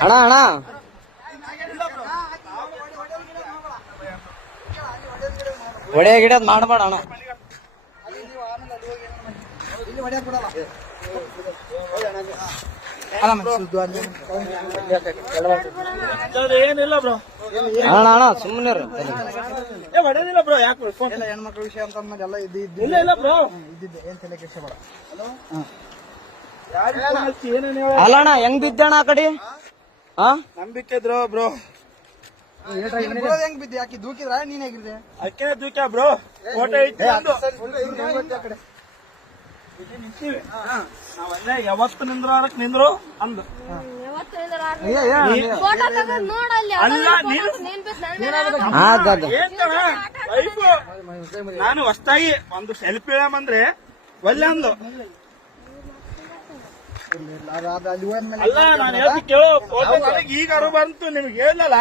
ಅಣ್ಣ ಅಣ್ಣ. ಒಡೆಯ ಗಿಡ ಮಾಡಬೇಡ ಅಣ್ಣ. ಏನಿಲ್ಲ ಬ್ರೋ. ಅಣ್ಣ ಅಣ್ಣ ಸುಮ್ಮನೆ ಏ ಹೊಡೆದಿಲ್ಲ ಬ್ರೋ ಯಾಕೆ ಬ್ರೋ? ಫೋನ್ ಹೆಣ್ಮಕ್ಳ ವಿಷಯ ಅಂತ ಅಂದ್ಮೇಲೆ ಎಲ್ಲ ಇದು ಇದ್ದು. ಇಲ್ಲ ಇಲ್ಲ ಬ್ರೋ. ಇದ್ದಿದ್ದೆ. ಏನ್ ತಲೆ. ಏನೇನು ಹೇಳ? ಅಲ್ಲ ಅಣ್ಣ ಹೆಂಗ್ ಬಿದ್ದಣ್ಣ ಆ ಕಡೆ? ಹಾ ನಂಬಿಕೆ ಇದ್ರು ಬ್ರೋ. ಹೆಂಗ್ ಬಿದ್ದಿ ಯಾಕೆ ದೂಕಿದ್ರ? ನೀನ್ ಹೇಗಿದ್ದೆ? ಅಕ್ಕೇ ದೂಕ ಬ್ರೋ. ಫೋಟೋ ಇಟ್ಟು ನಿಂತೀವಿ. ನಾವಲ್ಲೇ ಯಾವತ್ತು ನಿಂದ್ರು ಅದಕ್ಕೆ ನಿಂದ್ರು. ಅಂದು ಫೋಟೋ ತೆಗೆದು ನೋಡಲ್ಲಿ ಅಲ್ಲ ನೀನು ಹೊಸ್ತಾಗಿ ಒಂದು ಸೆಲ್ಫಿ ಅಂದ್ರೆ ಒಳ್ಳೆ ಅಂದು. ಅಲ್ಲ ನಾನು ಹೇಳ್ತಿ ಕೇಳು ಫೋಟೋ ನನಗೆ ಈಗ ಅರು ಬಂತು ನಿಮ್ಗೆ ಹೇಳಲ್ಲ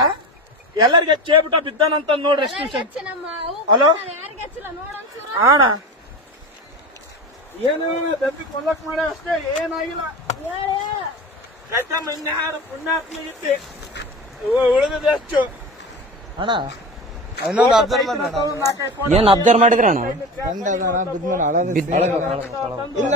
ಎಲ್ಲರಿಗೆ ಚೇಬಿಟ ಬಿದ್ದಾನಂತ ನೋಡ್ರಿ ಎಷ್ಟು ಹಲೋ ಯಾರಿಗೆ ಹಚ್ಚಿಲ್ಲ ನೋಡೊಂಚೂರು ಆಣ ಏನು ದಬ್ಬಿ ಕೊಲ್ಲಕ್ ಮಾಡ ಅಷ್ಟೇ ಏನಾಗಿಲ್ಲ. ರಚಮ್ಮ ಇನ್ಯಾರು ಪುಣ್ಯಾತ್ಮಗಿತ್ತಿ ಉಳಿದಿದೆ ಹೆಚ್ಚು ಅಣ್ಣ ಇನ್ನೊಂದು ಅಬ್ಸರ್ವ್ ಮಾಡಿ ಏನ್ ಅಬ್ಸರ್ವ್ ಮಾಡಿದ್ರೆ ಅಣ್ಣ? ಇಲ್ಲ